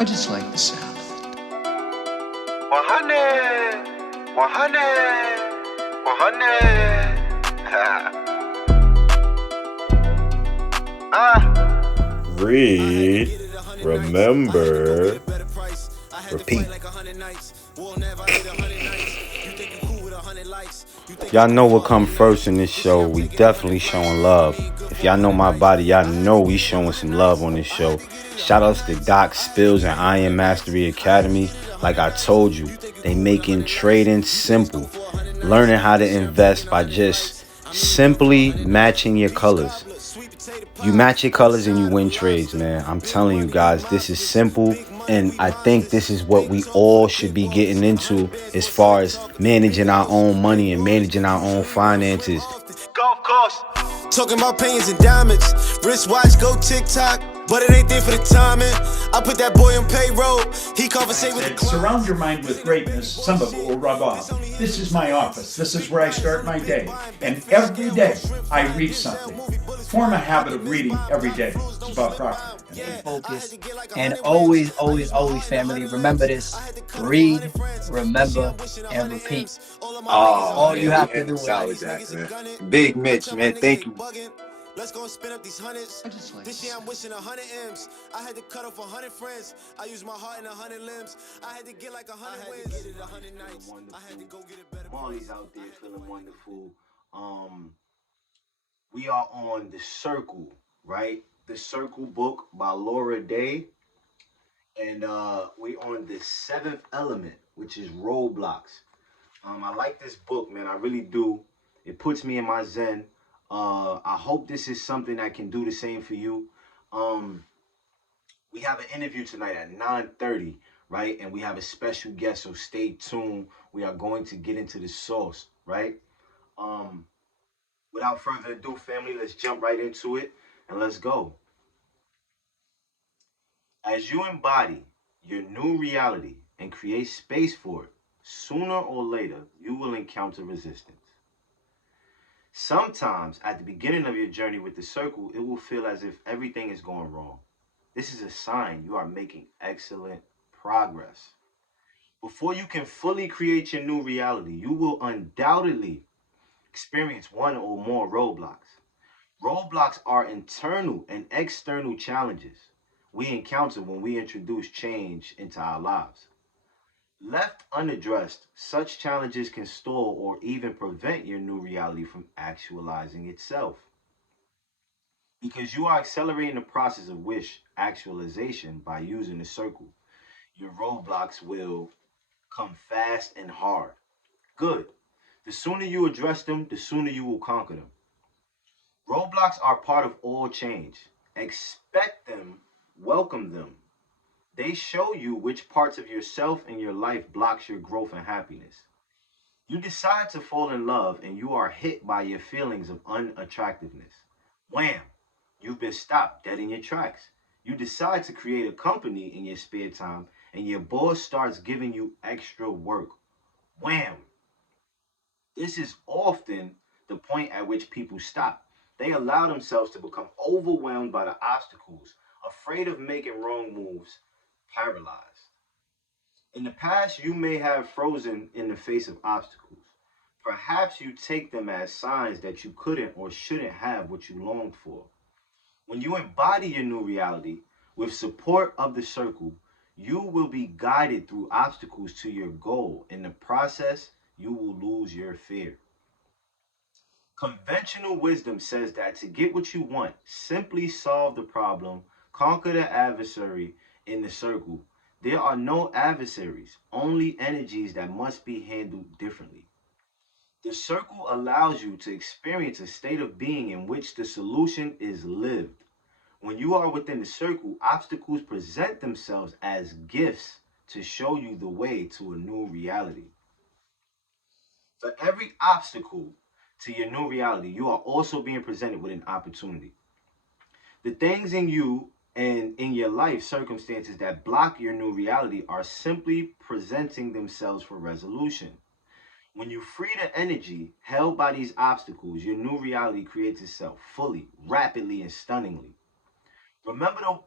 I just like the sound of it. 100, 100, 100. Read, remember, repeat. Y'all know what come first in this show. We definitely showing love. If y'all know my body, y'all know we showing some love on this show. Shout outs to Doc Spills and Iron Mastery Academy. Like I told you, they making trading simple. Learning how to invest by just simply matching your colors. You match your colors and you win trades, man. I'm telling you guys, this is simple. And I think this is what we all should be getting into as far as managing our own money and managing our own finances. Golf course. Talking about pennies and diamonds. Wristwatch, go TikTok. But it ain't there for the timing. I put that boy on payroll. He conversate with the client. Surround your mind with greatness. Some of it will rub off. This is my office. This is where I start my day. And every day I read something. Form a habit of reading every day. It's about profit. Focus, and always, family, remember this: read, remember, and repeat. All you have to do is man. Big Mitch, man, thank you. Let's go and spin up these hundreds. I just like This year I'm wishing 100 M's. I had to cut off 100 friends. I used my heart in 100 limbs. I had to get like 100 wins. I had to get it 100 nights. I had to go get it better. Molly's out there feeling wonderful. We are on The Circle, right? The Circle book by Laura Day. And we on the seventh element, which is roadblocks. I like this book, man. I really do. It puts me in my zen. I hope this is something that can do the same for you. We have an interview tonight at 9:30, right? And we have a special guest, so stay tuned. We are going to get into the source, right? Without further ado, family, let's jump right into it and let's go. As you embody your new reality and create space for it, sooner or later, you will encounter resistance. Sometimes, at the beginning of your journey with the circle, it will feel as if everything is going wrong. This is a sign you are making excellent progress. Before you can fully create your new reality, you will undoubtedly experience one or more roadblocks. Roadblocks are internal and external challenges we encounter when we introduce change into our lives. Left unaddressed, such challenges can stall or even prevent your new reality from actualizing itself. Because you are accelerating the process of wish actualization by using the circle, your roadblocks will come fast and hard. Good. The sooner you address them, the sooner you will conquer them. Roadblocks are part of all change. Expect them, welcome them. They show you which parts of yourself and your life blocks your growth and happiness. You decide to fall in love and you are hit by your feelings of unattractiveness. Wham! You've been stopped dead in your tracks. You decide to create a company in your spare time and your boss starts giving you extra work. Wham! This is often the point at which people stop. They allow themselves to become overwhelmed by the obstacles, afraid of making wrong moves, paralyzed. In the past, you may have frozen in the face of obstacles. Perhaps you take them as signs that you couldn't or shouldn't have what you longed for. When you embody your new reality with support of the circle, you will be guided through obstacles to your goal. In the process, you will lose your fear. Conventional wisdom says that to get what you want, simply solve the problem, conquer the adversary in the circle. There are no adversaries, only energies that must be handled differently. The circle allows you to experience a state of being in which the solution is lived. When you are within the circle, obstacles present themselves as gifts to show you the way to a new reality. For every obstacle to your new reality, you are also being presented with an opportunity. The things in you and in your life circumstances that block your new reality are simply presenting themselves for resolution. When you free the energy held by these obstacles, your new reality creates itself fully, rapidly, and stunningly. Remember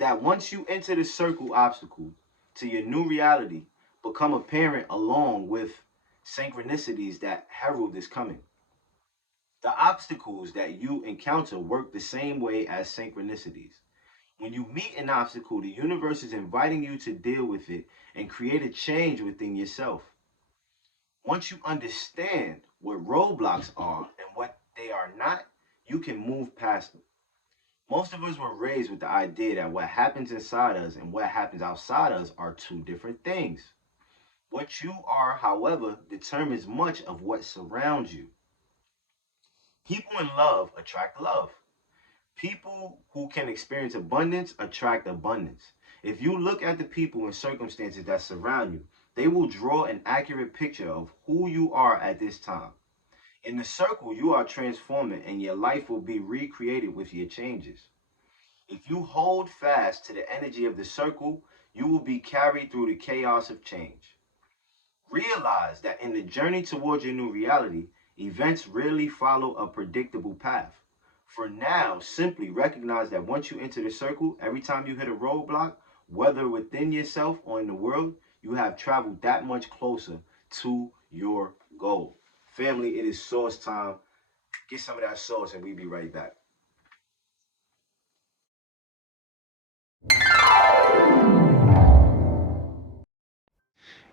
that once you enter the circle obstacle to your new reality, become apparent along with synchronicities that herald this coming. The obstacles that you encounter work the same way as synchronicities. When you meet an obstacle, the universe is inviting you to deal with it and create a change within yourself. Once you understand what roadblocks are and what they are not, you can move past them. Most of us were raised with the idea that what happens inside us and what happens outside us are two different things. What you are, however, determines much of what surrounds you. People in love attract love. People who can experience abundance attract abundance. If you look at the people and circumstances that surround you, they will draw an accurate picture of who you are at this time. In the circle, you are transforming and your life will be recreated with your changes. If you hold fast to the energy of the circle, you will be carried through the chaos of change. Realize that in the journey towards your new reality, events rarely follow a predictable path. For now, simply recognize that once you enter the circle, every time you hit a roadblock, whether within yourself or in the world, you have traveled that much closer to your goal. Family, it is sauce time. Get some of that sauce and we'll be right back.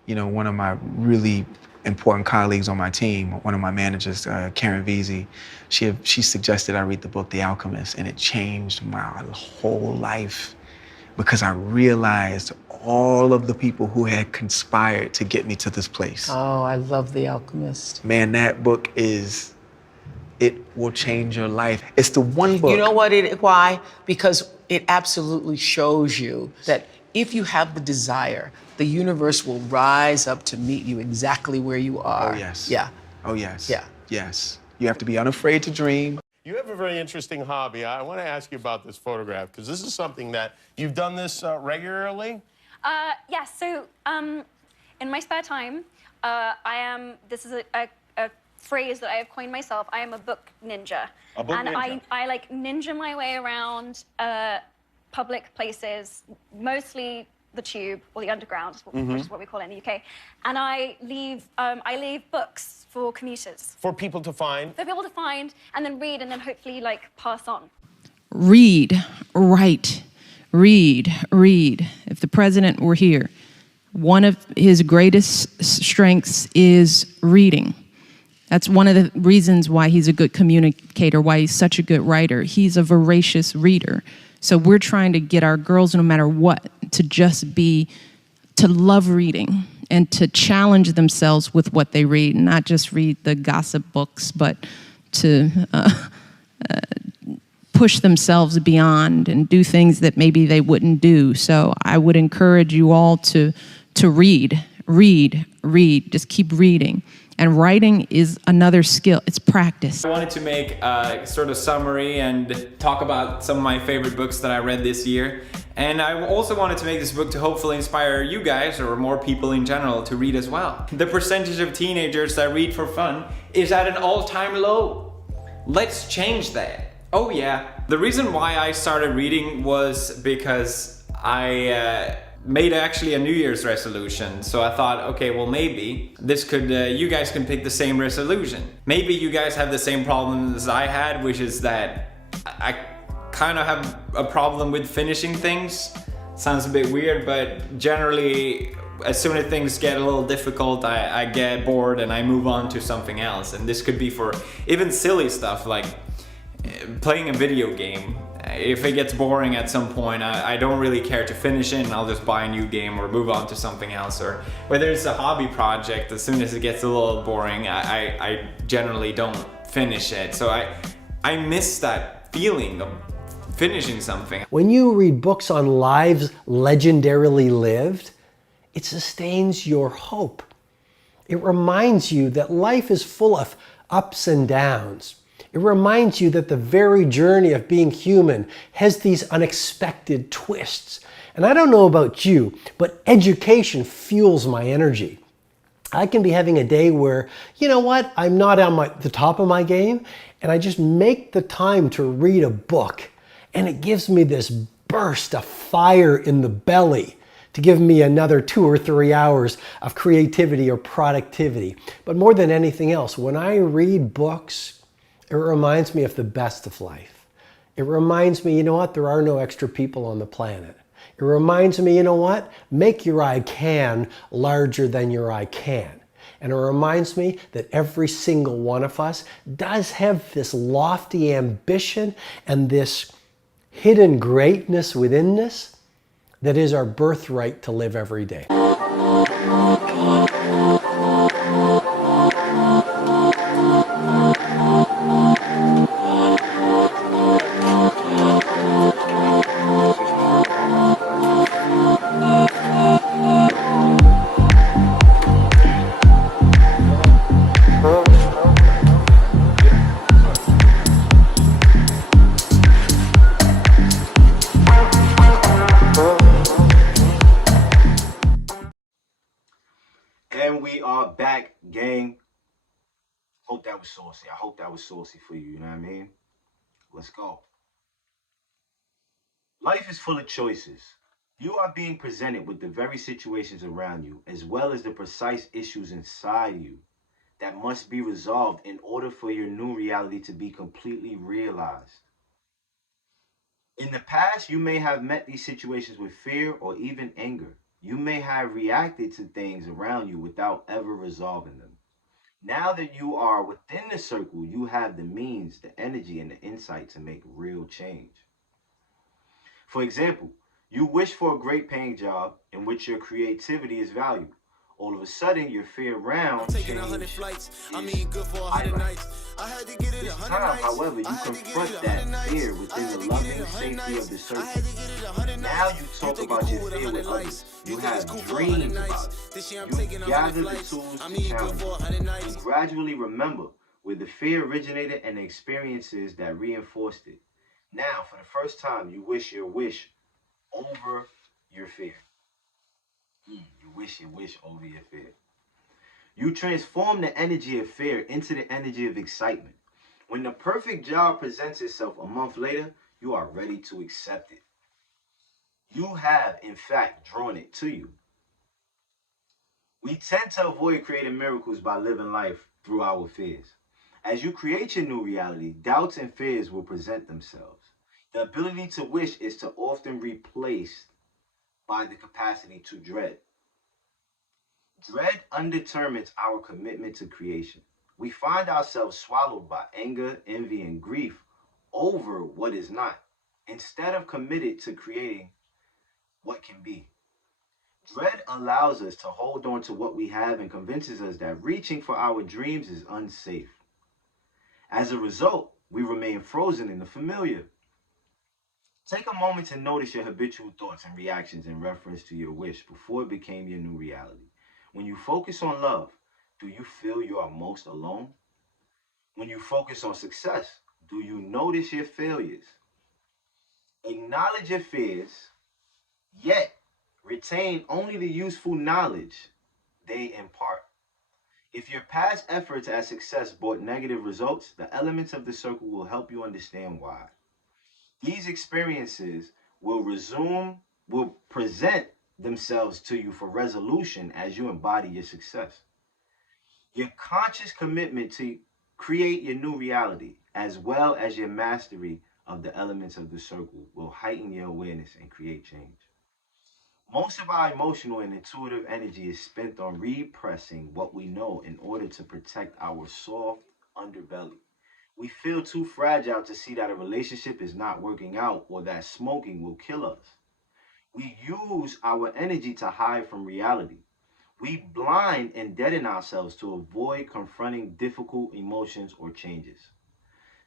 You know, one of my really important colleagues on my team, one of my managers, Karen Veazey, she suggested I read the book, The Alchemist, and it changed my whole life because I realized all of the people who had conspired to get me to this place. Oh, I love The Alchemist. Man, that book it will change your life. It's the one book. You know why? Because it absolutely shows you that if you have the desire, the universe will rise up to meet you exactly where you are. Oh, yes. Yeah. Oh, yes. Yeah. Yes. You have to be unafraid to dream. You have a very interesting hobby. I want to ask you about this photograph, because this is something that you've done this regularly? Yes, so in my spare time, this is a phrase that I have coined myself, I am a book ninja. A book and ninja. I like ninja my way around public places, mostly the tube or the underground, which is what we call it in the UK. And I leave books for commuters. For people to find? For people to find and then read and then hopefully like pass on. Read, write, read. If the president were here, one of his greatest strengths is reading. That's one of the reasons why he's a good communicator, why he's such a good writer. He's a voracious reader. So we're trying to get our girls, no matter what, to love reading and to challenge themselves with what they read, not just read the gossip books, but to push themselves beyond and do things that maybe they wouldn't do. So I would encourage you all to read. Just keep reading. And writing is another skill. It's practice. I wanted to make a sort of summary and talk about some of my favorite books that I read this year. And I also wanted to make this book to hopefully inspire you guys or more people in general to read as well. The percentage of teenagers that read for fun is at an all-time low. Let's change that. Oh yeah. The reason why I started reading was because I made actually a New Year's resolution. So I thought, okay, well maybe this could, you guys can pick the same resolution. Maybe you guys have the same problem as I had, which is that I kind of have a problem with finishing things. Sounds a bit weird, but generally, as soon as things get a little difficult, I get bored and I move on to something else. And this could be for even silly stuff like playing a video game. If it gets boring at some point, I don't really care to finish it and I'll just buy a new game or move on to something else. Or whether it's a hobby project, as soon as it gets a little boring, I generally don't finish it. So I miss that feeling of finishing something. When you read books on lives legendarily lived, it sustains your hope. It reminds you that life is full of ups and downs. It reminds you that the very journey of being human has these unexpected twists. And I don't know about you, but education fuels my energy. I can be having a day where, you know what, I'm not on the top of my game, and I just make the time to read a book. And it gives me this burst, a fire in the belly to give me another 2 or 3 hours of creativity or productivity. But more than anything else, when I read books, it reminds me of the best of life. It reminds me, you know what, there are no extra people on the planet. It reminds me, you know what, make your I can larger than your I can. And it reminds me that every single one of us does have this lofty ambition and this hidden greatness within us that is our birthright to live every day. And we are back, gang. Hope that was saucy. I hope that was saucy for you, you know what I mean? Let's go. Life is full of choices. You are being presented with the very situations around you, as well as the precise issues inside you that must be resolved in order for your new reality to be completely realized. In the past, you may have met these situations with fear or even anger. You may have reacted to things around you without ever resolving them. Now that you are within the circle, you have the means, the energy, and the insight to make real change. For example, you wish for a great paying job in which your creativity is valued. All of a sudden, your fear around change is highlighted. This time, however, you confront that fear within the loving safety of the circle. Now you talk about your fear with others. You have dreams about it. You gather the tools to challenge it. You gradually remember where the fear originated and the experiences that reinforced it. Now, for the first time, you wish your wish over your fear. You wish your wish over your fear. You transform the energy of fear into the energy of excitement. When the perfect job presents itself a month later, you are ready to accept it. You have, in fact, drawn it to you. We tend to avoid creating miracles by living life through our fears. As you create your new reality, doubts and fears will present themselves. The ability to wish is to often replaced by the capacity to dread. Dread undetermines our commitment to creation. We find ourselves swallowed by anger, envy, and grief over what is not, instead of committed to creating what can be. Dread allows us to hold on to what we have and convinces us that reaching for our dreams is unsafe. As a result, we remain frozen in the familiar. Take a moment to notice your habitual thoughts and reactions in reference to your wish before it became your new reality. When you focus on love, do you feel you are most alone? When you focus on success, do you notice your failures? Acknowledge your fears, yet retain only the useful knowledge they impart. If your past efforts at success brought negative results, the elements of the circle will help you understand why. These experiences will present themselves to you for resolution as you embody your success. Your conscious commitment to create your new reality, as well as your mastery of the elements of the circle, will heighten your awareness and create change. Most of our emotional and intuitive energy is spent on repressing what we know in order to protect our soft underbelly. We feel too fragile to see that a relationship is not working out or that smoking will kill us. We use our energy to hide from reality. We blind and deaden ourselves to avoid confronting difficult emotions or changes.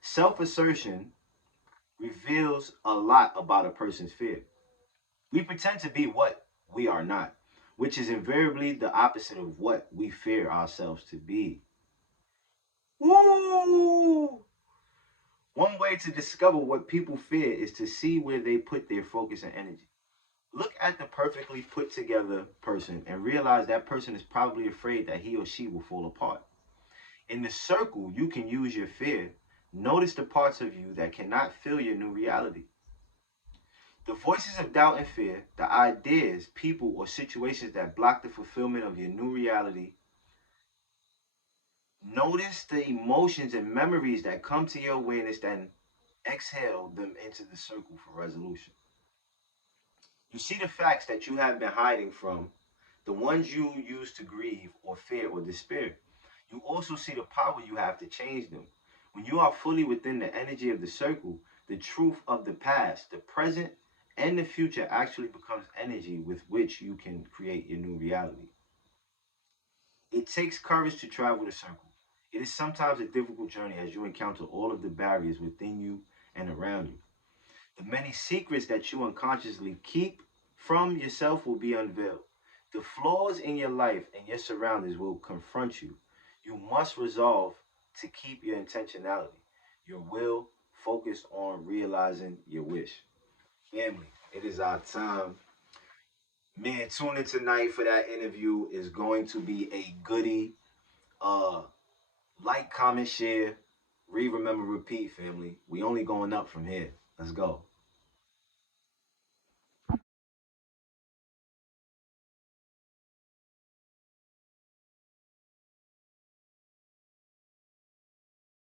Self-assertion reveals a lot about a person's fear. We pretend to be what we are not, which is invariably the opposite of what we fear ourselves to be. Woo! One way to discover what people fear is to see where they put their focus and energy. Look at the perfectly put together person and realize that person is probably afraid that he or she will fall apart. In the circle, you can use your fear. Notice the parts of you that cannot feel your new reality. The voices of doubt and fear, the ideas, people, or situations that block the fulfillment of your new reality. Notice the emotions and memories that come to your awareness, then exhale them into the circle for resolution. You see the facts that you have been hiding from, the ones you used to grieve or fear or despair. You also see the power you have to change them. When you are fully within the energy of the circle, the truth of the past, the present, and the future actually becomes energy with which you can create your new reality. It takes courage to travel the circle. It is sometimes a difficult journey as you encounter all of the barriers within you and around you. The many secrets that you unconsciously keep from yourself will be unveiled. The flaws in your life and your surroundings will confront you. You must resolve to keep your intentionality, your will focused on realizing your wish. Family, it is our time. Man, tune in tonight for that interview. Is going to be a goodie. Like, comment, share, read, remember, repeat, family. We only going up from here. Let's go.